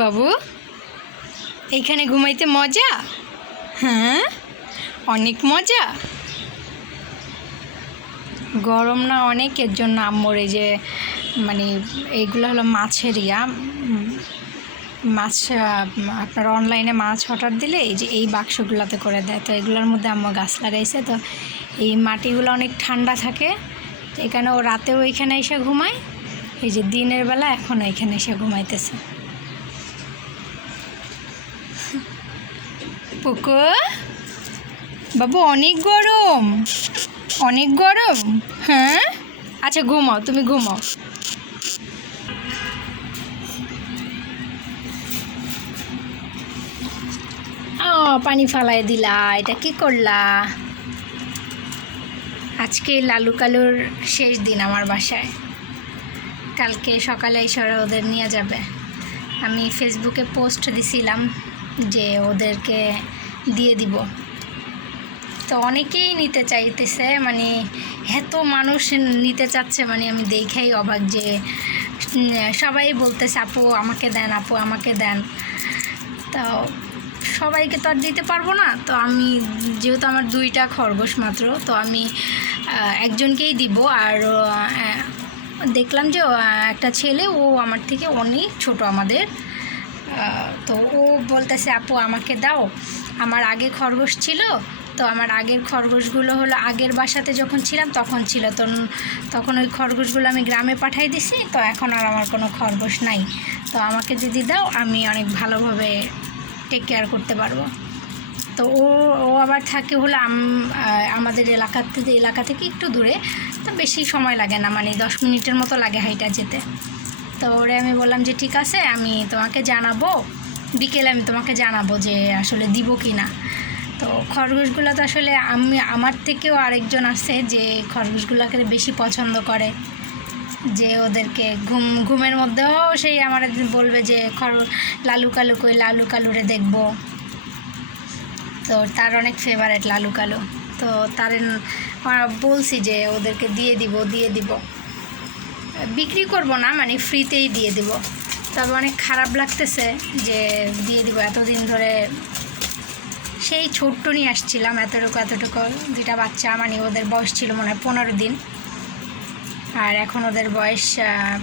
বাবু, এইখানে ঘুমাইতে মজা? হ্যাঁ, অনেক মজা। গরম না অনেক, এর জন্য আম্মুর এই যে মানে এইগুলো হলো মাছের মাছ। আপনার অনলাইনে মাছ অর্ডার দিলে এই যে এই বাক্সগুলোতে করে দেয়, তো এগুলোর মধ্যে আম্মু গাছ লাগাইছে। তো এই মাটিগুলো অনেক ঠান্ডা থাকে, এখানে ও রাতেও এইখানে এসে ঘুমায়। এই যে দিনের বেলা এখন এইখানে এসে ঘুমাইতেছে। পুকু বাবু, অনেক গরম, অনেক গরম। হ্যাঁ, আচ্ছা ঘুমাও, তুমি ঘুমাও। পানি ফালাই দিলা, এটা কি করলা? আজকে লালু কালুর শেষ দিন আমার বাসায়। কালকে সকালে এসে ওদের নিয়ে যাবে। আমি ফেসবুকে পোস্ট দিছিলাম যে ওদেরকে দিয়ে দিব, তো অনেকেই নিতে চাইতেছে, মানে এত মানুষ নিতে চাচ্ছে, মানে আমি দেখেই অবাক যে সবাই বলতেছে আপু আমাকে দেন, আপু আমাকে দেন। তো সবাইকে তো আর দিতে পারবো না, তো আমি যেহেতু আমার 2টা খরগোশ মাত্র, তো আমি একজনকেই দিব। আর দেখলাম যে একটা ছেলে, ও আমার থেকে অনেক ছোট আমাদের, তো ও বলতেছে আপু আমাকে দাও। আমার আগে খরগোশ ছিল, তো আমার আগের খরগোশগুলো হলো আগের বাসাতে যখন ছিলাম তখন ছিল, তখন ওই খরগোশগুলো আমি গ্রামে পাঠাই দিছি, তো এখন আর আমার কোনো খরগোশ নাই। তো আমাকে যদি দাও আমি অনেক ভালোভাবে টেক কেয়ার করতে পারবো। তো ও আবার থাকে হলো আমাদের এলাকা থেকে একটু দূরে, তো বেশি সময় লাগে না, মানে 10 মিনিটের মতো লাগে হাইটা যেতে। তো ওরে আমি বললাম যে ঠিক আছে, আমি তোমাকে জানাবো, বিকেলে আমি তোমাকে জানাবো যে আসলে দিব কি না। তো খরগোশগুলো তো আসলে আমার থেকেও আরেকজন আছে যে খরগোশগুলোকে বেশি পছন্দ করে, যে ওদেরকে ঘুমের মধ্যেও সেই আমার বলবে যে লালু কালু কই, লালু কালুরে দেখবো। তো তার অনেক ফেভারেট লালু কালু, তো তার বলছি যে ওদেরকে দিয়ে দিব। বিক্রি করব না, মানে ফ্রিতেই দিয়ে দিব। তবে অনেক খারাপ লাগতেছে যে দিয়ে দিব, এতদিন ধরে সেই ছোট্ট নিয়ে আসছিলাম, এতটুকু 2টা বাচ্চা, মানে ওদের বয়স ছিল মনে হয় 15 দিন, আর এখন ওদের বয়স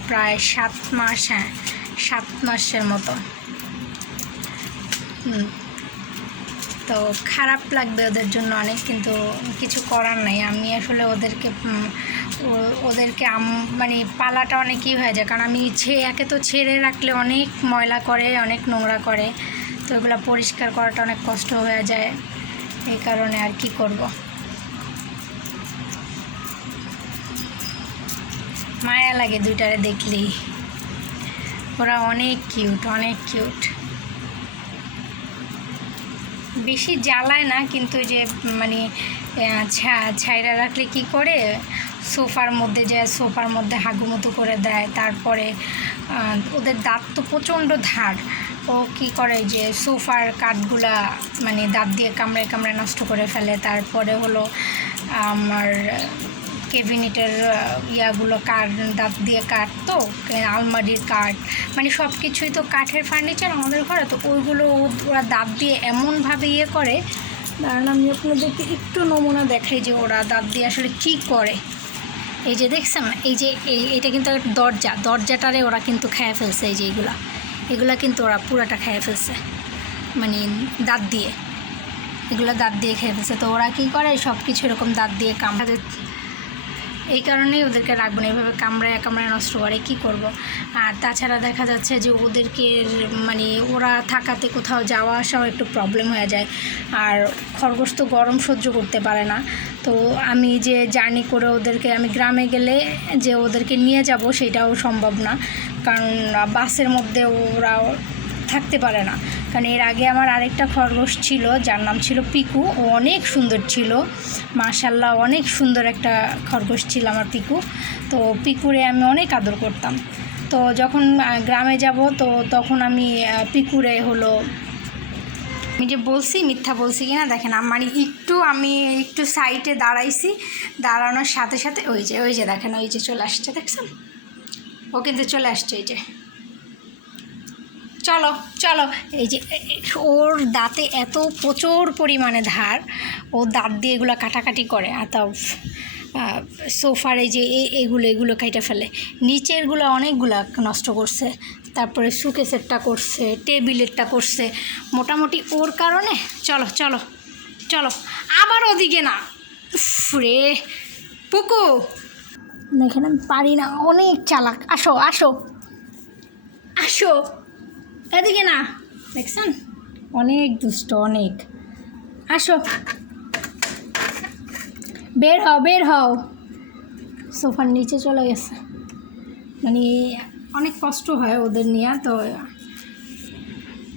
প্রায় 7 মাস। হ্যাঁ, 7 মাসের মতো। তো খারাপ লাগবে ওদের জন্য অনেক, কিন্তু কিছু করার নাই। আমি আসলে ওদেরকে মানে পালাটা অনেকই হয়ে যায়, কারণ আমি একে তো ছেড়ে রাখলে অনেক ময়লা করে, অনেক নোংরা করে, তো এগুলো পরিষ্কার করাটা অনেক কষ্ট হয়ে যায়, এই কারণে আর কি করব। মায়া লাগে 2টারে দেখলেই, ওরা অনেক কিউট, অনেক কিউট। বেশি জ্বালায় না, কিন্তু যে মানে ছাইরা রাখলে কি করে, সোফার মধ্যে হাগুমতো করে দেয়। তারপরে ওদের দাঁত তো প্রচণ্ড ধার, ও কি করে যে সোফার কাঠগুলা মানে দাঁত দিয়ে কামড়ে নষ্ট করে ফেলে। তারপরে হলো আমার ক্যাবিনেটের ইয়াগুলো দাঁত দিয়ে কাটতো, আলমারির কাঠ, মানে সব কিছুই তো কাঠের ফার্নিচার আমাদের ঘরে, তো ওইগুলো ওরা দাঁত দিয়ে এমনভাবে করে। কারণ আমি আপনাদেরকে একটু নমুনা দেখাই যে ওরা দাঁত দিয়ে আসলে কী করে। এই যে দেখছেন, এটা কিন্তু একটা দরজাটারে ওরা কিন্তু খেয়ে ফেলছে। এই যে এগুলা কিন্তু ওরা পুরাটা খেয়ে ফেলছে, মানে দাঁত দিয়ে, এগুলো দাঁত দিয়ে খেয়ে ফেলছে। তো ওরা কী করে, সব কিছু এরকম দাঁত দিয়ে কামড়ে, এই কারণেই ওদেরকে রাখবো না, এইভাবে কামড়ায় নষ্ট করে কী করব। আর তাছাড়া দেখা যাচ্ছে যে ওদেরকে মানে ওরা থাকাতে কোথাও যাওয়া আসাও একটু প্রবলেম হয়ে যায়। আর খরগোশ তো গরম সহ্য করতে পারে না, তো আমি যে জার্নি করে ওদেরকে আমি গ্রামে গেলে যে ওদেরকে নিয়ে যাব সেটাও সম্ভব না, কারণ বাসের মধ্যে ওরা থাকতে পারে না। কারণ এর আগে আমার আরেকটা খরগোশ ছিল, যার নাম ছিল পিকু, ও অনেক সুন্দর ছিল, মাশাল্লাহ অনেক সুন্দর একটা খরগোশ ছিল আমার পিকু। তো পিকুরে আমি অনেক আদর করতাম। তো যখন গ্রামে যাব, তো তখন আমি পিকুরে হলো, আমি যে বলছি মিথ্যা বলছি কিনা দেখেন, আমি একটু সাইডে দাঁড়াইছি, দাঁড়ানোর সাথে সাথে ওই যে দেখেন, ওই যে চলে আসছে, দেখছেন, ও কিন্তু চলে আসছে। এই যে চলো চলো। এই যে ওর দাঁতে এত প্রচুর পরিমাণে ধার, ও দাঁত দিয়ে এগুলো কাটাকাটি করে, আর তাও সোফার এই যে এগুলো কেটে ফেলে, নিচেরগুলো অনেকগুলা নষ্ট করছে, তারপরে সুকেসেরটা করছে, টেবিলেরটা করছে, মোটামুটি ওর কারণে। চলো চলো চলো, আবার ওদিকে না, রে পুকু, এখানে আমি পারি না, অনেক চালাক। আসো আসো আসো, এদিকে না, দেখছেন অনেক দুষ্ট, অনেক। আসো, বের হও বের হও। সোফার নিচে চলে গেছে, মানে অনেক কষ্ট হয় ওদের নিয়ে, তো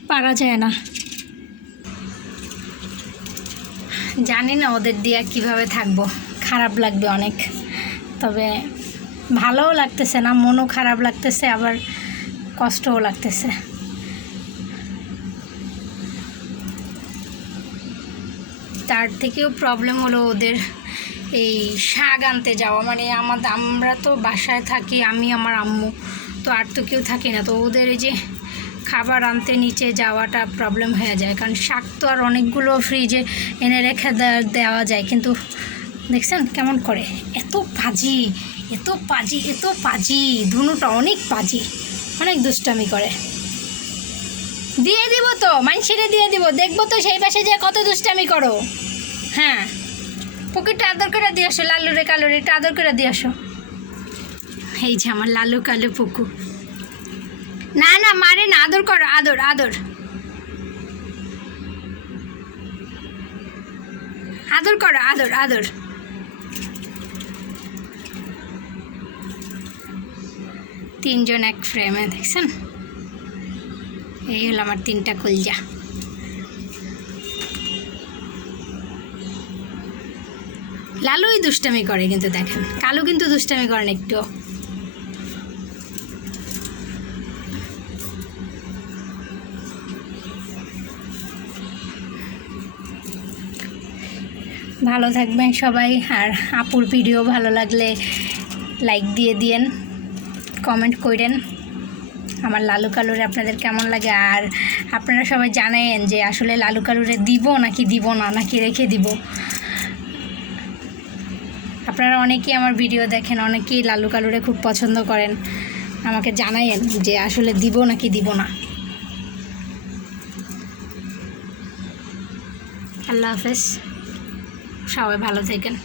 পারা যায় না। জানি না ওদের দিয়ে কীভাবে থাকবো, খারাপ লাগবে অনেক, তবে ভালোও লাগতেছে না, মনও খারাপ লাগতেছে, আবার কষ্টও লাগতেছে। তার থেকেও প্রবলেম হলো ওদের এই শাক আনতে যাওয়া, মানে আমরা তো বাসায় থাকি, আমি আমার আম্মু, তো আর তো কেউ থাকি না, তো ওদের এই যে খাবার আনতে নিচে যাওয়াটা প্রবলেম হয়ে যায়, কারণ শাক তো আর অনেকগুলো ফ্রিজে এনে রেখে দেওয়া যায়, কিন্তু দেখছেন কেমন করে, এত পাজি এত পাজি এত পাজি, ধুনুটা অনেক পাজি, অনেক দুষ্টামি করে। দিয়ে দিব তো, মাইনসিরে দিয়ে দিব, দেখবো তো সেই পাশে যে কত দুষ্টামি করো। হ্যাঁ, পুকুরটা আদর করে দিয়ে আসো, লালুরে কালুরে একটু আদর করে দিয়ে আসো। এই যে আমার লালু কালু পুকু, না না মারে না, আদর করো, আদর আদর আদর করো, আদর আদর। তিনজন এক ফ্রেমে, দেখছেন, এই হলো আমার তিনটা কলজা। লালুই দুষ্টামি করে, কিন্তু দেখেন কালু কিন্তু দুষ্টামি করেন একটু। ভালো থাকবেন সবাই, আর আপুর ভিডিও ভালো লাগলে লাইক দিয়ে দিয়েন, কমেন্ট করেন আমার লালু কালুরে আপনাদের কেমন লাগে, আর আপনারা সবাই জানেন যে আসলে লালু কালুরে দিব নাকি দিব না, নাকি রেখে দিব। আপনারা অনেকেই আমার ভিডিও দেখেন, অনেকেই লালু কালুরে খুব পছন্দ করেন, আমাকে জানায়েন যে আসলে দিব নাকি দিব না। আল্লাহ হাফেজ, সবাই ভালো থাকেন।